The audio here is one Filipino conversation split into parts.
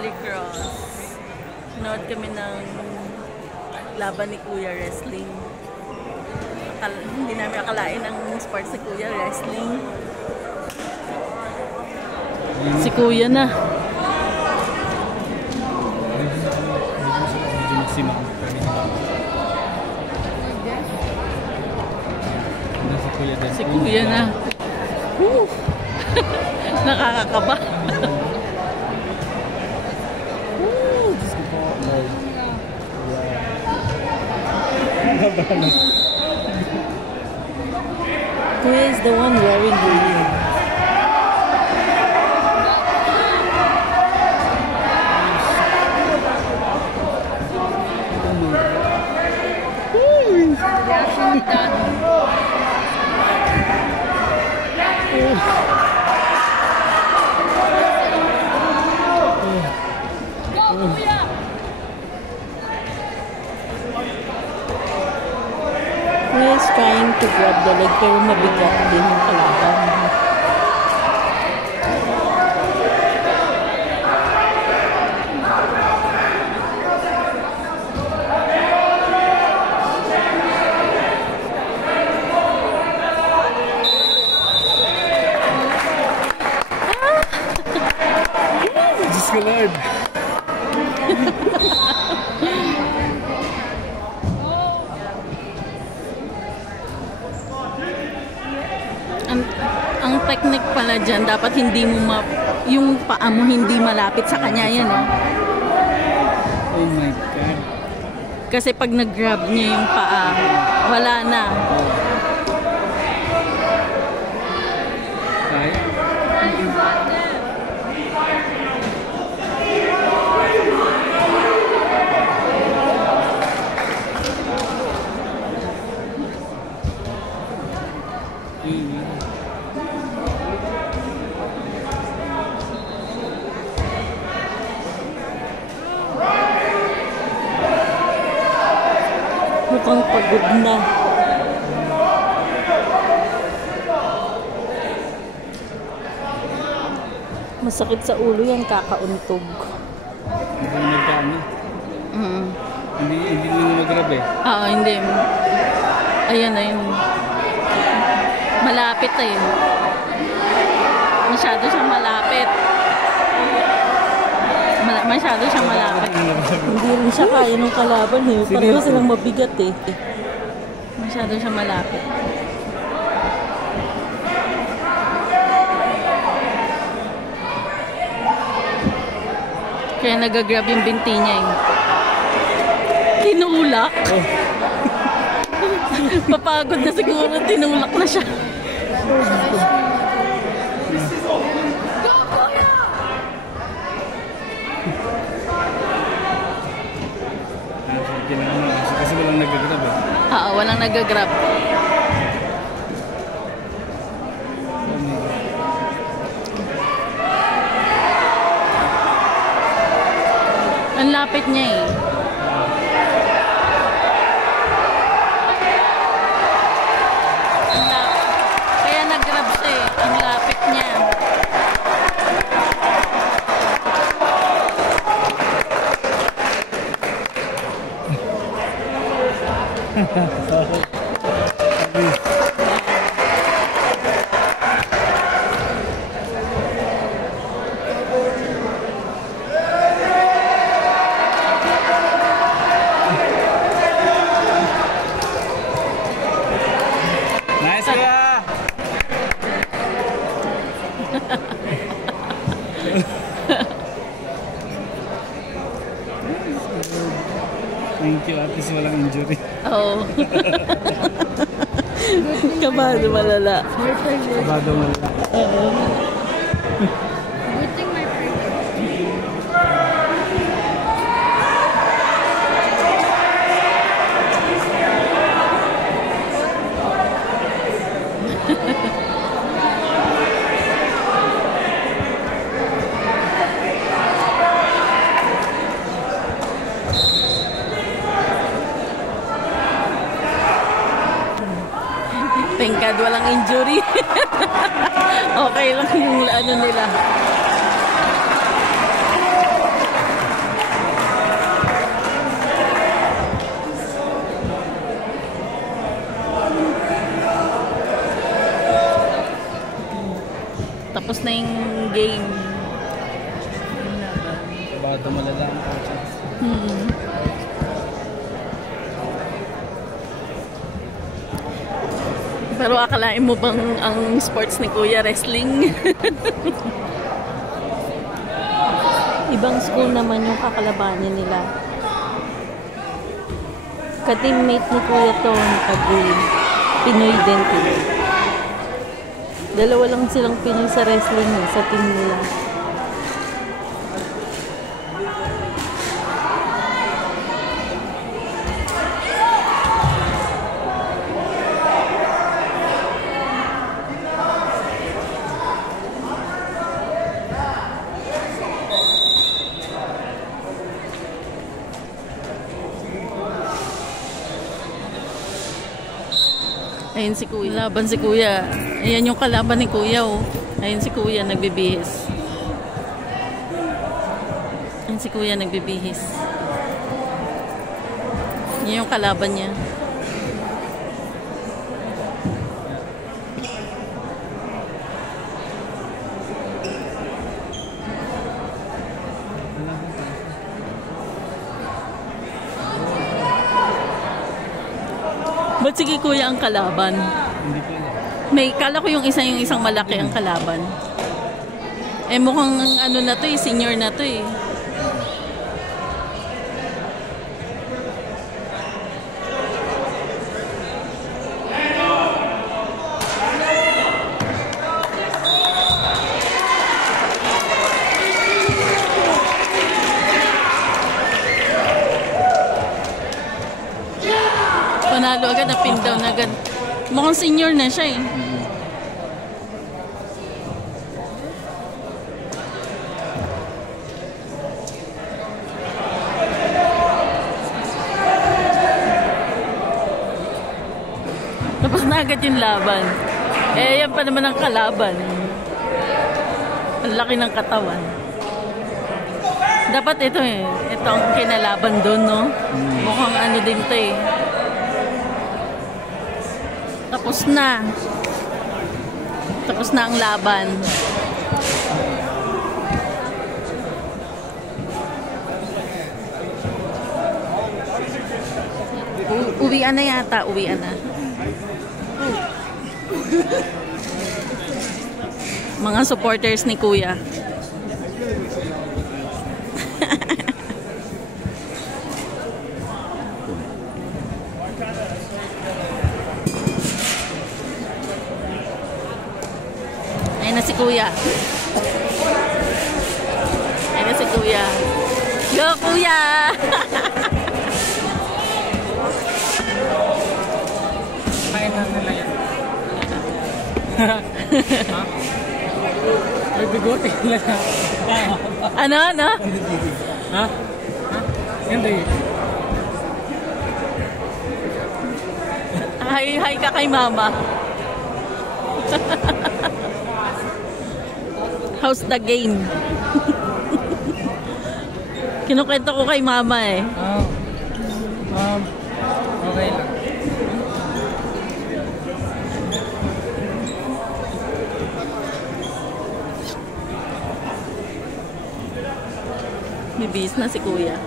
Holy Cross. Nanood kami ng laban ni Kuya wrestling. Hindi namin akalain ang sports ni Kuya wrestling. Si Kuya na. Si Kuya na. Nakakakaba. Kuya is the one wearing green. Kuya is trying to grab the leg pero mabigat din yung kalaban. Diyos ko Lord! Ang technique pala dyan, dapat hindi mo yung paa mo hindi malapit sa kanya yan, oh. Oh my God. Kasi pag nag-grab niya yung paa, wala na. Kaya? Mukhang pagod na. Masakit sa ulo yan, kakauntog. Hindi mo nagkaano? Hindi mo mag-grab eh? Oo, hindi. Ayan na yun. Malapit na yun. Masyado siyang malapit. Masyado siyang malapit. Hindi rin siya kaya ng kalaban eh. Pareho silang mabigat eh. Masyado siyang malapit. Kaya nagagrab yung binti niya eh. Tinulak. Oh. Papagod na siguro. Tinulak na siya. Kasi walang nag-grab eh. Oo, walang nag-grab. Ang lapit niya eh. Kaya nag-grab siya eh. Ang lapit niya. Nice kuya! Thank you, at least walang injury. Oo. Kabado malala. Kabado malala. Oo. Good thing my friend. Thank God walang injury. Okay lang yung ano nila. Tapos na yung game. Kabado malala ang coach. Pero akalain mo bang ang sports ni Kuya wrestling? Ibang school naman yung kakalabanin nila. Ka-teammate ni Kuya to nag-win. Pinoy din. Dalawa lang silang Pinoy sa wrestling sa team nila. Ayun si Kuya. Laban si Kuya. Ayan yung kalaban ni Kuya, oh. Ayun si Kuya, nagbibihis. Ayun si Kuya, nagbibihis. Yan yung kalaban niya. Ba't sige Kuya ang kalaban? Hindi ko alam. May kala ko yung isang malaki ang kalaban. Eh mukhang ano na to eh, senior na to eh. Panalo agad, na-pin down agad. Mukhang senior na siya eh. Tapos na agad yung laban. Eh, yan pa naman ang kalaban. Ang laki ng katawan. Dapat ito eh. Ito ang kinalaban doon, no? Mukhang ano din to eh. Tapos na. Tapos na ang laban. Uwian na yata. Uwian na. Mga supporters ni Kuya. Ayun na si Kuya. Ayun na si Kuya. Go, Kuya! Kain na nila yan. May bigote nila. Ano? Ha? Hindi. Hi ka kay Mama. How's the game? Kinukwento ko kay Mama eh. Okay lang. Bibis na si Kuya.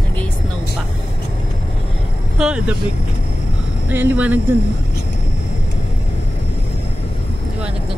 Nag-i-snow pa. Damig. Ayan, liwanag dun. Liwanag dun.